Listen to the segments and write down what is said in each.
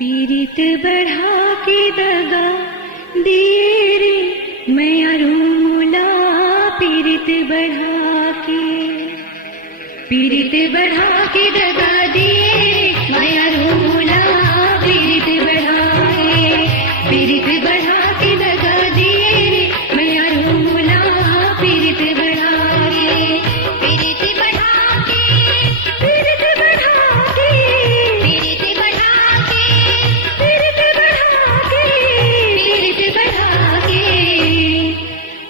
पीरित बढ़ा के दगा दिए रे मैं रूला, पीरित बढ़ा के दगा दिए मैं रूला, पीरित बढ़ा के दगा दिए मैं रूला, पीरित बढ़ा के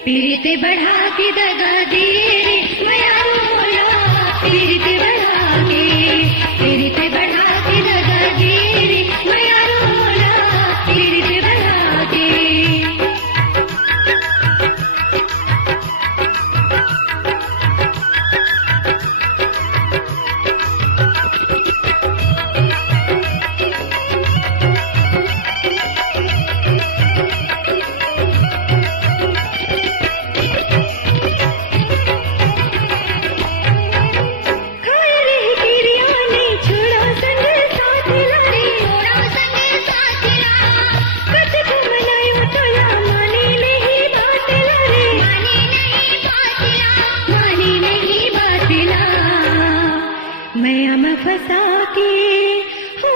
पीरित बढ़ा के दगा दिए रे मैं रूला, पीरित बढ़ा के दगा दिए रे मैं रूला, पीरित बढ़ा के। मैं फंसा के हो,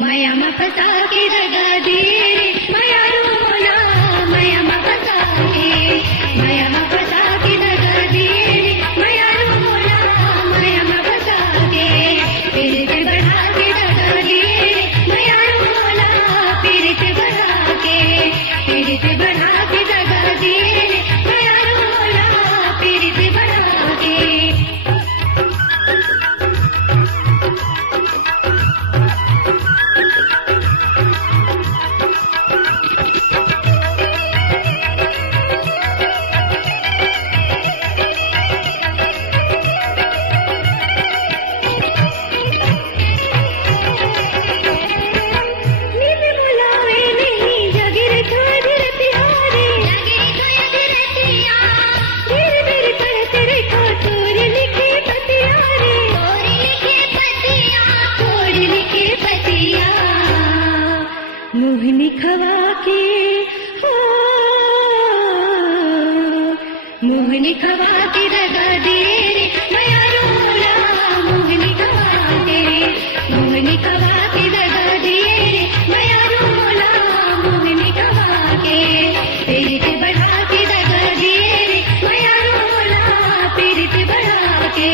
मैं फंसा के दगा दिए रे मैं रूला, मैं फंसा के दगा दिए रे मैं रूला, मैं फंसा के पीरित बढ़ा के दगा दिए रे मैं रूला, पीरित बढ़ा के दगा दिए रे मैं रूला, पीरित बढ़ा के। मोहनी खवा के हो, मोहनी खवा के दगा दिए रे मैं रूला, मोहनी खवा के दगा दिए रे मैं रूला, मोहनी खवा के पीरित बढ़ा के दगा दिए रे मैं रूला, पीरित बढ़ा के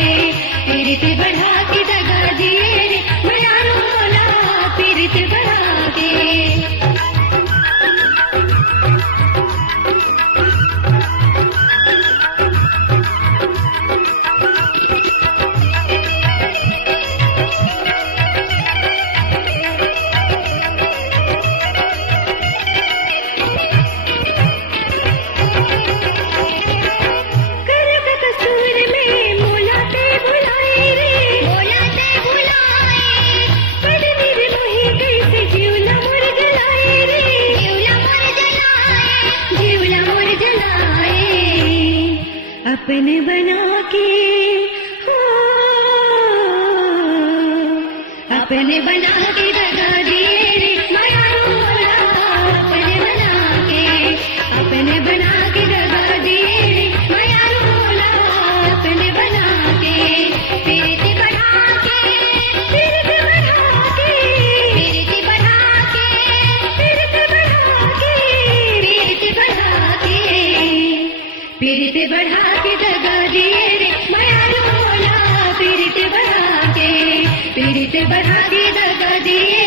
दगा दिए रे मैं रूला, पीरित बढ़ा के। अपने बना के हो, अपने बना के दगा दिए रे मैं रूला, अपने बना के दगा दिए रे मैं रूला, अपने बना के पीरित बढ़ा के पीरित बढ़ा के दगा दिए रे मैं रूला, पीरित बढ़ा के दगा दिए।